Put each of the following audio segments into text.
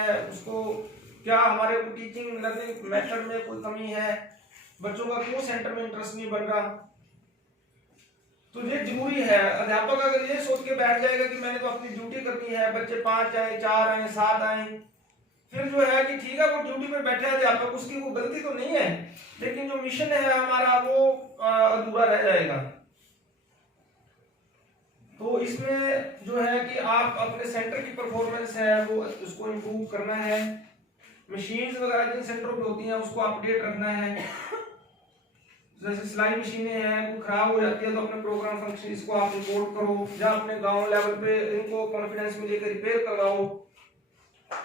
है उसको, क्या हमारे टीचिंग लर्निंग मेथड में कोई कमी है, बच्चों का क्यों सेंटर में इंटरेस्ट नहीं बन रहा। तो ये जरूरी है। अध्यापक अगर ये सोच के बैठ जाएगा कि मैंने तो अपनी ड्यूटी करनी है, बच्चे 5 आए 4 आए 7 आए, फिर जो है कि ठीक है वो ड्यूटी पे बैठे अध्यापक, उसकी वो गलती तो नहीं है, लेकिन जो मिशन है हमारा वो अधूरा रह जाएगा। तो इसमें जो है कि आप अपने सेंटर की परफॉर्मेंस है वो उसको इम्प्रूव करना है, मशीन्स वगैरह जिन सेंटरों पे होती हैं उसको अपडेट रखना है। जैसे सिलाई मशीनें हैं वो खराब हो जाती है तो अपने प्रोग्राम फंक्शन इसको आप रिपोर्ट करो, या अपने गांव लेवल पे इनको कॉन्फिडेंस में लेकर रिपेयर करवाओ,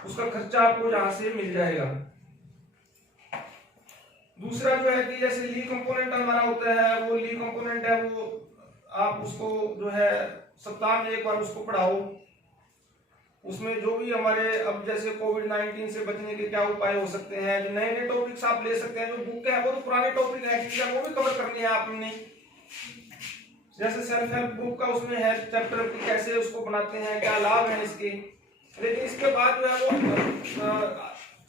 उसका खर्चा आपको जहां से मिल जाएगा। दूसरा जो है कि जैसे ली कंपोनेंट हमारा होता है, वो ली कंपोनेंट है वो आप उसको जो है सप्ताह में एक बार उसको पढ़ाओ। उसमें जो भी हमारे अब जैसे कोविड-19 से बचने के क्या उपाय हो सकते हैं, जो नए नए टॉपिक्स आप ले सकते हैं, जो बुक है वो तो पुराने टॉपिक है वो भी कवर करनी है आपने। जैसे सेल्फ हेल्प बुक का उसमें है चैप्टर कैसे उसको बनाते हैं, क्या लाभ है इसके, लेकिन इसके बाद जो है वो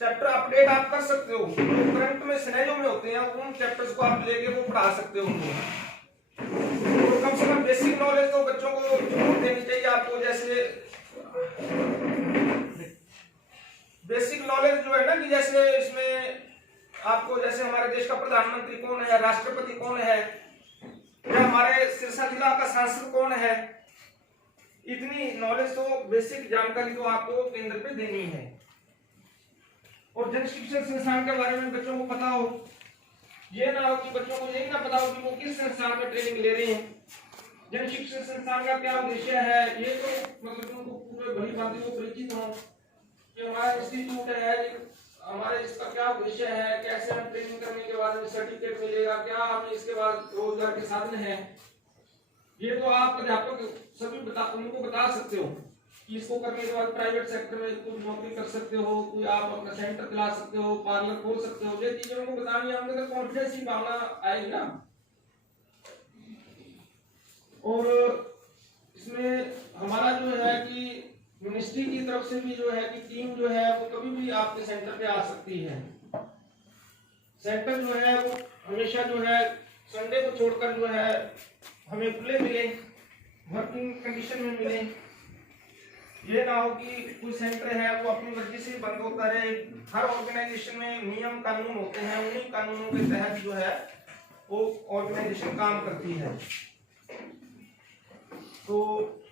चैप्टर अपडेट आप कर सकते हो, जो करंट में सिनेरियो में होते हैं उन चैप्टर्स को आप लेके वो पढ़ा सकते हो उनको। तो कम से कम बेसिक नॉलेज तो बच्चों को जरूर देनी चाहिए आपको। जैसे बेसिक नॉलेज जो है ना कि जैसे इसमें आपको जैसे हमारे देश का प्रधानमंत्री कौन है, राष्ट्रपति कौन है, या हमारे सिरसा जिला का सांसद कौन है, इतनी नॉलेज तो बेसिक जानकारी तो आपको केंद्र पे देनी है। और जन शिक्षण संस्थान के बारे में बच्चों को पता हो, ये ना हो कि बच्चों को यही ना पता हो कि वो किस संस्थान में ट्रेनिंग ले रहे हैं, जन शिक्षण संस्थान का क्या उद्देश्य है, ये तो मतलब उनको पूरे भली भांति वो परिचित हो कि हमारा इंस्टीट्यूट है, हमारे इसका क्या उद्देश्य है, कैसे हम ट्रेनिंग करने के बाद सर्टिफिकेट मिलेगा, क्या हमें इसके बाद रोजगार के साधन है। ये तो आप अध्यापक सभी उनको बता सकते हो कि इसको करने के बाद प्राइवेट सेक्टर में कुछ नौकरी कर सकते हो, कोई आप अपना सेंटर चला सकते हो, पार्लर खोल सकते हो। ये चीजें उनको बतानी है, उनके अंदर कॉन्फिडेंस की भावना आएगी ना। और इसमें हमारा जो है कि मिनिस्ट्री की तरफ से भी जो है कि टीम जो है वो कभी भी आपके सेंटर पे आ सकती है। सेंटर जो है वो हमेशा जो है संडे को छोड़कर जो है हमें खुले मिले, वर्किंग कंडीशन में मिले। ये ना हो कि कोई सेंटर है वो अपनी मर्जी से बंद होता रहे। हर ऑर्गेनाइजेशन में नियम कानून होते हैं, उन्हीं कानूनों के तहत जो है वो ऑर्गेनाइजेशन काम करती है। तो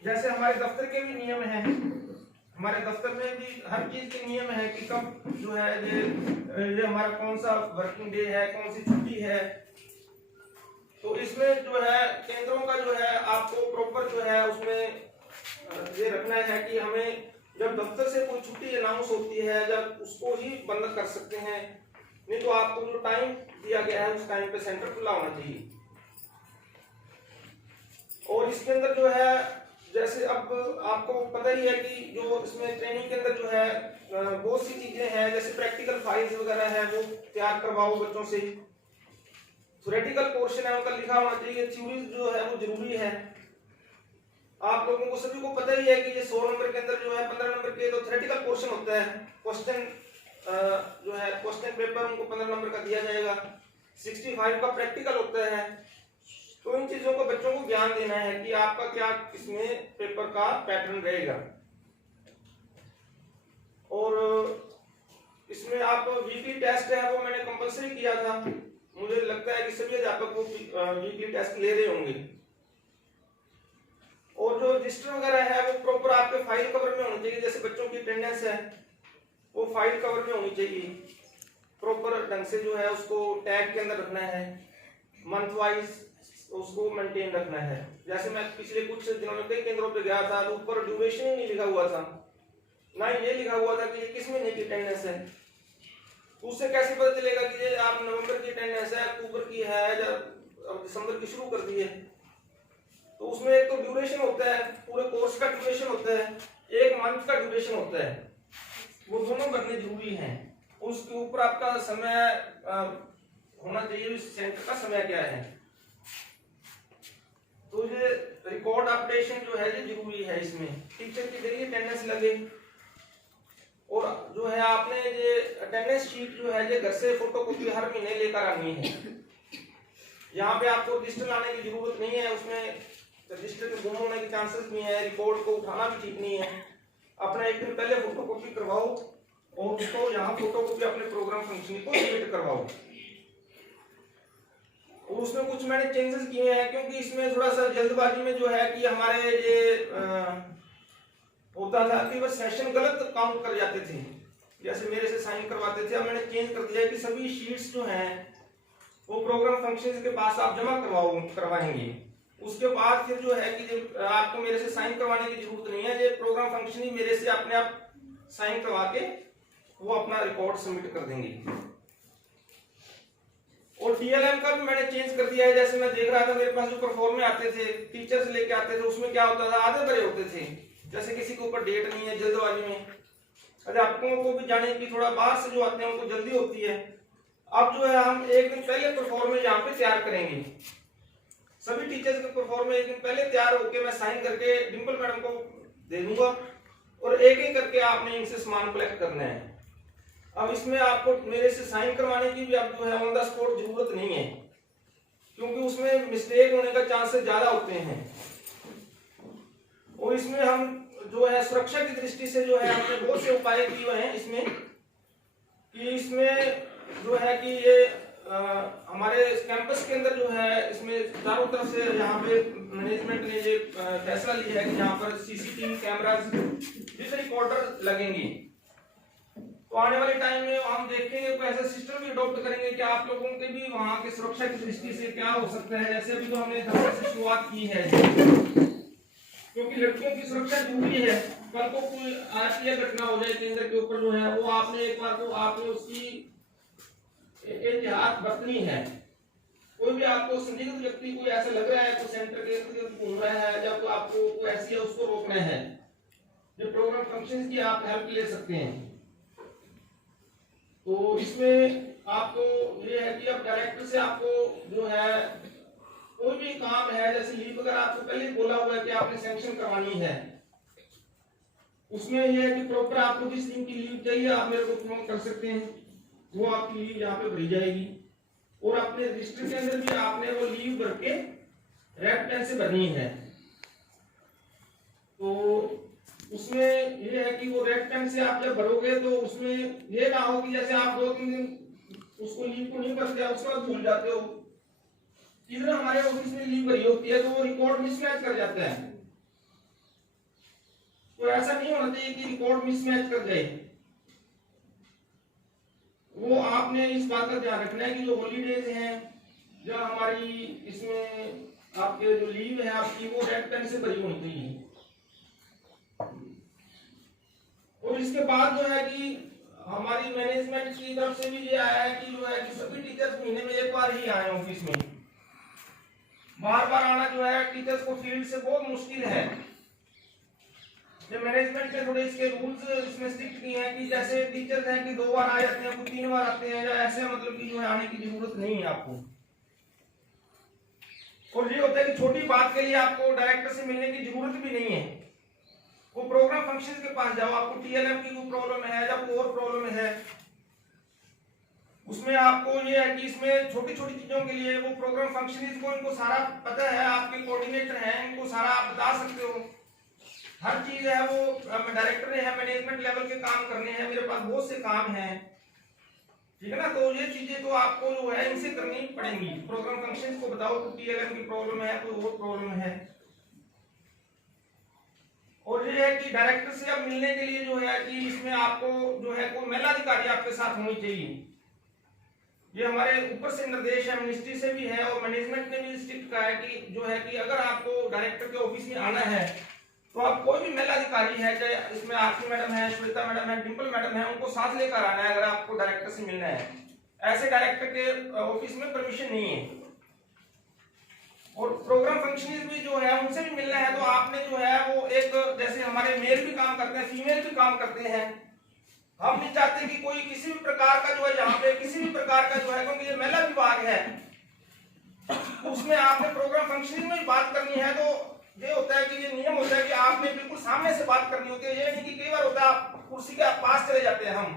जैसे हमारे दफ्तर के भी नियम हैं, हमारे दफ्तर में भी हर चीज के नियम है कि कब जो है ये हमारा कौन सा वर्किंग डे है, कौन सी छुट्टी है। तो इसमें जो है केंद्रों का जो है आपको प्रॉपर जो है उसमें ये रखना है कि हमें जब दफ्तर से कोई छुट्टी अनाउंस होती है जब उसको ही बंद कर सकते हैं, नहीं तो आपको जो टाइम दिया गया है उस टाइम पे सेंटर खुला होना चाहिए। और इसके अंदर जो है जैसे अब आपको पता ही है कि जो इसमें ट्रेनिंग के अंदर जो है बहुत सी चीजें हैं, जैसे प्रैक्टिकल फाइल्स वगैरह है वो तैयार करवाओ बच्चों से। थ्योरेटिकल पोर्शन है उनका लिखा होना चाहिए, थ्योरी जो है वो जरूरी है। आप लोगों को सभी को पता ही है कि ये 100 नंबर के अंदर जो है 15 नंबर के तो थ्योरेटिकल पोर्शन होता है। क्वेश्चन जो है क्वेश्चन पेपर उनको 15 नंबर का दिया जाएगा, 65 का प्रैक्टिकल होता है। तो इन चीजों को बच्चों को ज्ञान देना है कि आपका क्या इसमें पेपर का पैटर्न रहेगा। और इसमें आप वीकली टेस्ट है वो मैंने कंपलसरी किया था, मुझे लगता है कि सभी अध्यापक वो वीकली टेस्ट ले रहे होंगे। और जो रजिस्टर वगैरह है वो प्रॉपर आपके फाइल कवर में होनी चाहिए। जैसे बच्चों की अटेंडेंस है वो फाइल कवर में होनी चाहिए, प्रॉपर ढंग से जो है उसको टैग के अंदर रखना है, मंथ वाइज उसको मेंटेन रखना है। जैसे मैं पिछले कुछ दिनों में कई केंद्रों पे गया था तो ऊपर ड्यूरेशन ही नहीं लिखा हुआ था, ना ये लिखा हुआ था कि ये किस महीने की अटेंडेंस है। उससे कैसे पता चलेगा कि ये आप नवंबर की अटेंडेंस है, अक्टूबर की है या दिसंबर की शुरू कर दी है। तो उसमें एक तो ड्यूरेशन होता है, पूरे कोर्स का ड्यूरेशन होता है, एक मंथ का ड्यूरेशन होता है, वो दोनों भरने जरूरी हैं। उसके ऊपर आपका समय होना चाहिए, सेंटर का समय क्या है। तो ये रिकॉर्ड अपडेशन जो है ये जरूरी है। इसमें टीचर की डेली अटेंडेंस लगे और जो है आपने ये अटेंडेंस शीट जो है ये घर से फोटोकॉपी हर महीने लेकर आनी है। यहाँ पे आपको रजिस्टर लाने की जरूरत नहीं है, उसमें रजिस्टर के गुम होने के चांसेस भी हैं, रिकॉर्ड को उठाना भी ठीक नहीं है। अपना एक दिन पहले फोटोकॉपी करवाओ और उसको यहाँ फोटोकॉपी अपने प्रोग्राम फंक्शन को सबमिट करवाओ। और उसमें कुछ मैंने चेंजेस किए हैं क्योंकि इसमें थोड़ा सा जल्दबाजी में जो है कि हमारे ये होता था कि वो सेशन गलत काउंट कर जाते थे, जैसे मेरे से साइन करवाते थे। अब मैंने चेंज कर दिया कि सभी शीट्स जो हैं वो प्रोग्राम फंक्शंस के पास आप जमा करवाएंगे। उसके बाद फिर जो है कि आपको मेरे से साइन करवाने की जरूरत नहीं है, ये प्रोग्राम फंक्शन ही मेरे से अपने आप साइन करवा के वो अपना रिकॉर्ड सबमिट कर देंगे। और टीएलएम का भी मैंने चेंज कर दिया है। जैसे मैं देख रहा था मेरे पास जो परफॉर्म आते थे, टीचर्स लेके आते थे, उसमें क्या होता था आधे भरे होते थे, जैसे किसी के ऊपर डेट नहीं है, जल्दबाजी में अध्यापकों को भी जाने की थोड़ा बाहर से जो आते हैं उनको जल्दी होती है। अब जो है हम एक दिन पहले परफॉर्म यहाँ पे तैयार करेंगे, सभी टीचर्स के परफॉर्म एक दिन पहले तैयार होके मैं साइन करके डिंपल मैडम को दे दूंगा और एक एक करके आपने इनसे सामान कलेक्ट करना है। अब इसमें आपको मेरे से साइन करवाने की भी अब जो है ऑन द स्पॉट जरूरत नहीं है, क्योंकि उसमें मिस्टेक होने का चांसेस ज्यादा होते हैं। और इसमें हम जो है सुरक्षा की दृष्टि से जो है हमने बहुत से उपाय किए हुए हैं इसमें, कि इसमें जो है कि ये हमारे कैंपस के अंदर जो है इसमें चारों तरफ से यहाँ पे मैनेजमेंट ने ये फैसला लिया है कि यहाँ पर सीसीटीवी कैमरास विद रिकॉर्डर लगेंगे। तो आने वाले टाइम में हम देखेंगे कोई ऐसा सिस्टम भी अडॉप्ट करेंगे कि आप लोगों के भी वहाँ के सुरक्षा की दृष्टि से क्या हो सकता है। जैसे अभी तो हमने दफ्तर से शुरुआत की है, क्योंकि लड़कियों की सुरक्षा जरूरी है। कल को कोई आश्चर्य घटना हो जाए केंद्र के ऊपर जो है वो आपने एक बार को आपने उसकी एहतियात बरतनी है। कोई भी आपको संदिग्ध व्यक्ति कोई ऐसा लग रहा है, कोई सेंटर के इर्द-गिर्द घूम रहा है, जब आपको कोई ऐसी है उसको रोकना है। जो प्रोग्राम फंक्शंस की आप हेल्प ले सकते हैं। तो इसमें आपको ये है कि अब डायरेक्टर से आपको जो है कोई भी काम है, जैसे लीव वगैरह आपको पहले बोला हुआ है कि आपने सैंक्शन करवानी है, उसमें ये है कि प्रॉपर आपको जिस दिन की लीव चाहिए आप मेरे को फोन कर सकते हैं, वो आपकी लीव यहाँ पे भरी जाएगी। और अपने रजिस्टर के अंदर भी आपने वो लीव भर के रेड पेन से भरनी है। तो उसमें ये है कि वो रेड पेन से आप जब भरोगे तो उसमें ये ना हो कि जैसे आप 2-3 दिन उसको लीव को नहीं भरते उसके बाद भूल जाते हो। इधर हमारे ऑफिस में लीव भरी होती है तो वो रिकॉर्ड मिसमैच कर जाता है। तो ऐसा नहीं होना चाहिए कि रिकॉर्ड मिसमैच कर जाए। वो आपने इस बात का ध्यान रखना है कि जो हॉलीडेज हैं या हमारी इसमें आपके जो लीव है आपकी वो रेड पेन से भरी होनी चाहिए। और इसके बाद जो है कि हमारी मैनेजमेंट की तरफ से भी ये आया है कि जो है कि सभी टीचर्स महीने में एक बार ही आए ऑफिस में। बार बार आना जो है टीचर्स को फील्ड से बहुत मुश्किल है। जो मैनेजमेंट ने थोड़े इसके रूल्स इसमें स्ट्रिक्ट किए हैं कि जैसे टीचर्स हैं कि 2 बार आ जाते हैं, कुछ 3 बार आते हैं, या ऐसे मतलब कि जो है आने की जरूरत नहीं है आपको। और ये होता है कि छोटी बात के लिए आपको डायरेक्टर से मिलने की जरूरत भी नहीं है। वो प्रोग्राम फंक्शन के पास जाओ, आपको टीएलएम की कोई प्रॉब्लम है या कोई और प्रॉब्लम है, उसमें आपको ये है कि इसमें छोटी छोटी चीजों के लिए वो प्रोग्राम फंक्शन को इनको सारा पता है, आपके कोऑर्डिनेटर हैं, इनको सारा आप बता सकते हो। हर चीज है वो डायरेक्टर है, मैनेजमेंट लेवल के काम करने हैं, मेरे पास बहुत से काम हैं, ठीक है ना। तो ये चीजें तो आपको जो है इनसे करनी पड़ेंगी। प्रोग्राम फंक्शंस को बताओ कि टीएलएम की प्रॉब्लम है, कोई और प्रॉब्लम है। और ये है कि डायरेक्टर से अब मिलने के लिए जो है कि इसमें आपको जो है कोई महिला अधिकारी आपके साथ होनी चाहिए। ये हमारे ऊपर से निर्देश है, मिनिस्ट्री से भी है और मैनेजमेंट ने भी स्ट्रिक्ट कहा है कि जो है कि अगर आपको डायरेक्टर के ऑफिस में आना है तो आप कोई भी महिला अधिकारी है, चाहे इसमें आरती मैडम है, श्वेता मैडम है, डिंपल मैडम है, उनको साथ लेकर आना है अगर आपको डायरेक्टर से मिलना है। ऐसे डायरेक्टर के ऑफिस में परमिशन नहीं है। और प्रोग्राम फंक्शनर्स भी जो है उनसे भी मिलना है तो आपने जो है वो एक, जैसे हमारे मेल भी काम करते हैं, फीमेल भी काम करते हैं, हम नहीं चाहते कि कोई किसी भी प्रकार का जो है यहाँ पे किसी भी प्रकार का जो है, क्योंकि ये महिला विभाग है, उसमें आपने प्रोग्राम फंक्शनिंग में बात करनी है तो ये होता है कि ये नियम होता है कि आपने बिल्कुल सामने से बात करनी होती है। ये नहीं कि कई बार होता है आप कुर्सी के पास चले जाते हैं हम,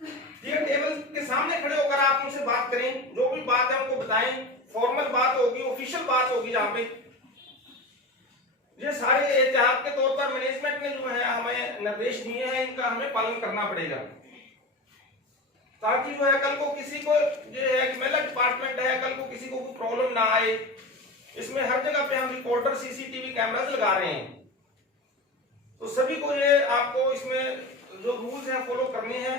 ठीक है, टेबल के सामने खड़े होकर आप उनसे बात करें, जो भी बात है उनको बताएं, फॉर्मल बात होगी, ऑफिशियल बात होगी जहाँ पे। ये सारे एहतियात के तौर पर मैनेजमेंट ने जो है हमें निर्देश दिए हैं, इनका हमें पालन करना पड़ेगा, ताकि जो है कल को किसी को जो है महिला डिपार्टमेंट है, कल को किसी को कोई प्रॉब्लम ना आए। इसमें हर जगह पे हम रिकॉर्डर सीसीटीवी कैमरास लगा रहे हैं, तो सभी को ये आपको इसमें जो रूल्स हैं फॉलो करने हैं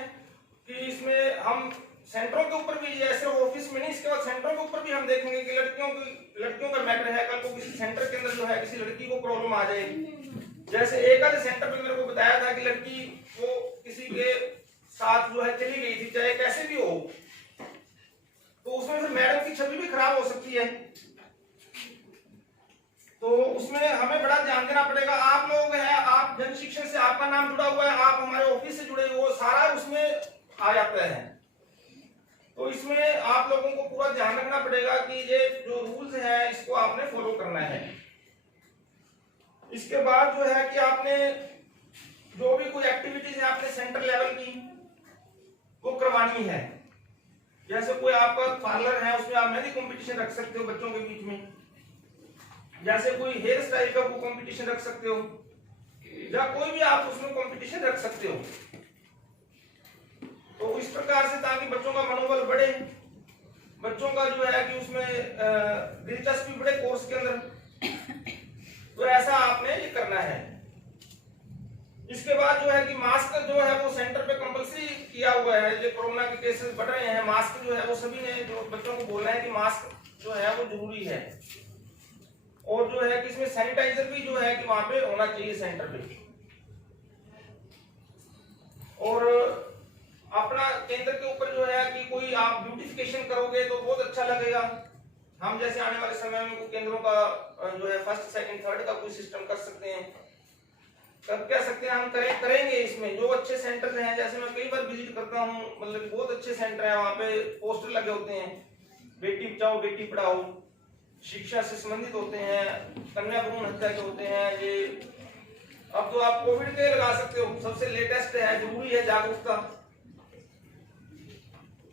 कि इसमें हम सेंटरों के ऊपर भी, जैसे ऑफिस में नहीं, इसके बाद सेंटरों के ऊपर भी हम देखेंगे कि लड़कियों का मैटर है, कल को किसी सेंटर के अंदर जो है किसी लड़की को प्रॉब्लम आ जाएगी। जैसे एक आधे सेंटर पे मेरे को बताया था कि लड़की वो किसी के साथ जो है चली गई थी, चाहे कैसे भी हो, तो उसमें फिर मैडम की छवि भी खराब हो सकती है, तो उसमें हमें बड़ा ध्यान देना पड़ेगा। आप लोग हैं, आप जन शिक्षण से आपका नाम जुड़ा हुआ है, आप हमारे ऑफिस से जुड़े हुए, सारा उसमें आ जाता है, तो इसमें आप लोगों को पूरा ध्यान रखना पड़ेगा कि ये जो रूल्स हैं इसको आपने फॉलो करना है। इसके बाद जो है कि आपने जो भी कोई एक्टिविटीज है आपने सेंटर लेवल की वो करवानी है। जैसे कोई आपका पार्लर है, उसमें आप मेहंदी कंपटीशन रख सकते हो बच्चों के बीच में, जैसे कोई हेयर स्टाइल का वो कंपटीशन रख सकते हो, या कोई भी आप उसमें कंपटीशन रख सकते हो, तो इस प्रकार से ताकि बच्चों का मनोबल बढ़े, बच्चों का जो है कि उसमें दिलचस्पी बढ़े कोर्स के अंदर, तो ऐसा आपने ये करना है। इसके बाद जो है कि मास्क जो है वो सेंटर पे कंपलसरी किया हुआ है, जो कोरोना के केसेस बढ़ रहे हैं, मास्क जो है वो सभी ने जो बच्चों को बोलना है कि मास्क जो है वो जरूरी है, और जो है कि इसमें सैनिटाइजर भी जो है कि वहां पे होना चाहिए सेंटर पे। और अपना केंद्र के ऊपर जो है कि कोई आप ब्यूटिफिकेशन करोगे तो बहुत अच्छा लगेगा। हम जैसे आने वाले समय में केंद्रों का जो है फर्स्ट सेकंड थर्ड का कोई सिस्टम कर सकते हैं, कब कह सकते हैं हम करेंगे। इसमें जो अच्छे सेंटर हैं, जैसे मैं कई बार विजिट करता हूँ, मतलब बहुत अच्छे सेंटर हैं, वहाँ पे पोस्टर लगे होते हैं, बेटी बचाओ बेटी पढ़ाओ, शिक्षा से संबंधित होते हैं, कन्या भ्रूण हत्या के होते हैं। ये अब तो आप कोविड के लगा सकते हो, सबसे लेटेस्ट है, जरूरी है जागरूकता।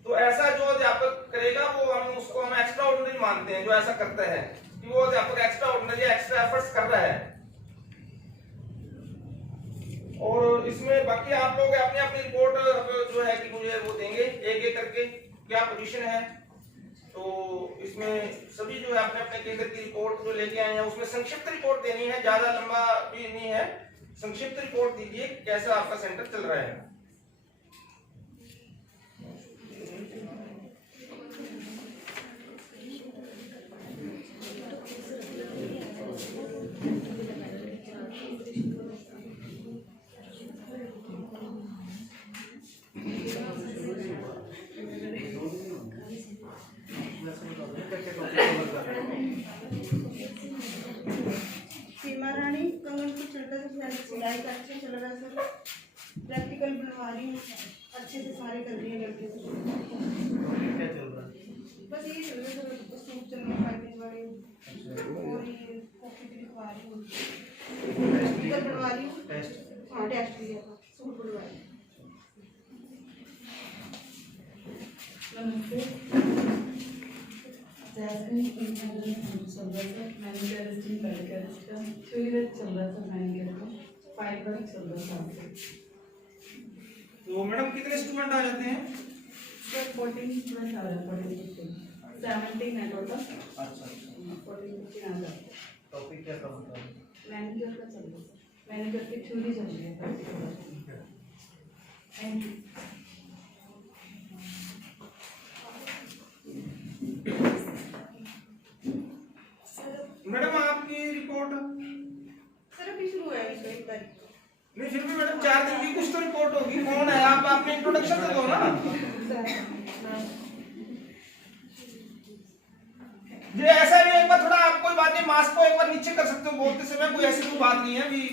तो ऐसा जो अध्यापक करेगा वो उसको हम एक्स्ट्रा ऑर्डिनरी मानते हैं, जो ऐसा करता है कि वो अध्यापक एक्स्ट्रा ऑर्डिनरी एक्स्ट्रा एफर्ट्स कर रहा है। और इसमें बाकी आप लोग अपनी अपनी रिपोर्ट जो है कि मुझे वो देंगे एक एक करके, क्या पोजीशन है। तो इसमें सभी जो है अपने अपने केंद्र की रिपोर्ट जो लेके आए हैं उसमें संक्षिप्त रिपोर्ट देनी है, ज्यादा लंबा भी नहीं है, संक्षिप्त रिपोर्ट दीजिए कैसा आपका सेंटर चल रहा है। सीमा रानी कंगन को चलता से सिलाई का अच्छा चल रहा है सर, प्रैक्टिकल बनवा रही हूँ, अच्छे से सारे कर रही है लड़के से। क्या चल रहा है? बस ये चल रहा है सर, सूट चल रहा है पाइपिंग वाले, और ये कॉपी भी लिखवा रही हूँ, प्रैक्टिकल बनवा रही हूँ। हाँ टेस्ट लिया था, सूट बनवा रही हूँ। जैस्मिन इंजीनियरिंग चल रहा था, मैन्युफैक्चरिंग का थ्योरी चल रहा था, मैन्युफैक्चरिंग फाइव वर्क चल रहा था। तो मैडम कितने स्टूडेंट आ जाते हैं? सर 14 स्टूडेंट आ रहे हैं, 17 है टोटल। अच्छा अच्छा। 14-15 आ जाते हैं। टॉपिक क्या का मतलब? मैन्युफैक्चर का चल रहा है, मैन्युफैक्चर की थ्योरी चल रही है। Thank you. मैडम आपकी रिपोर्ट सर अभी शुरू है इसको एक तारीख को। नहीं, फिर भी मैडम 4 दिन की कुछ तो रिपोर्ट होगी। कौन है आप? अपने इंट्रोडक्शन तो दो ना। ये ऐसा है, एक बार थोड़ा आप कोई बात नहीं, मास्क को एक बार नीचे कर सकते हो बोलते समय, कोई ऐसी कोई बात नहीं है अभी।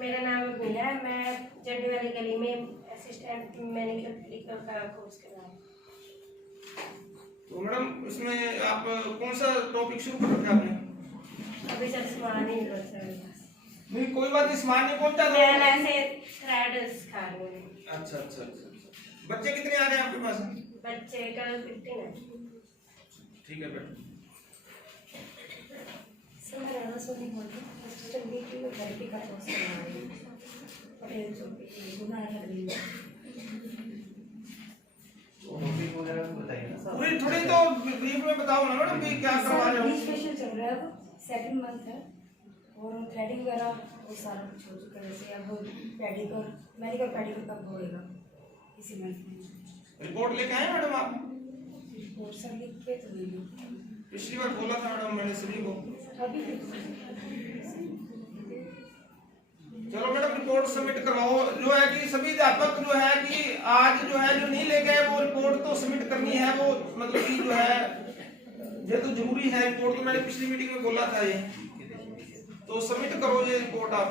मेरा नाम मीना है, मैं चंडी वाली गली में असिस्टेंट मैनेजर का कोर्स कर रहा हूँ। तो मैडम इसमें आप कौन सा टॉपिक शुरू कर रहे थे आपने? अभी सर सामान ही नहीं बचा मेरे पास। नहीं कोई बात नहीं, सामान नहीं पहुंचा मैं तो। ऐसे थ्रेड सिखा रही हूँ। अच्छा अच्छा अच्छा अच्छा। बच्चे कितने आ रहे हैं आपके पास? बच्चे का 15 है। ठीक है बेटा। सर मैं राणा सोनी बोल रही हूँ, असिस्टेंट मीटिंग में घर के का कोर्स करवा रही हूँ। पटेल चौक पे गुना कर रही हूँ। टॉपिक वगैरह भी बताइए ना सब। पूरी थोड़ी तो ब्रीफ में बताओ ना मैडम कि क्या करवा रहे हो। स्पेशल चल रहा है, अब सेकंड मंथ है और थ्रेडिंग वगैरह वो सारा कुछ हो चुका है। जैसे अब पेडिक्योर मैनिक्योर पेडिक्योर कब होएगा इसी मंथ में। रिपोर्ट लेके आए मैडम आप? और सर लिख के तो नहीं पिछली बार बोला था मैडम मैंने सभी को। अभी चलो मैडम रिपोर्ट सबमिट करवाओ। जो है कि सभी अध्यापक जो है कि आज जो है जो नहीं ले गए वो रिपोर्ट तो सबमिट करनी है। वो मतलब कि जो है ये तो जरूरी है रिपोर्ट, तो मैंने पिछली मीटिंग में बोला था ये, तो सबमिट करो ये रिपोर्ट आप।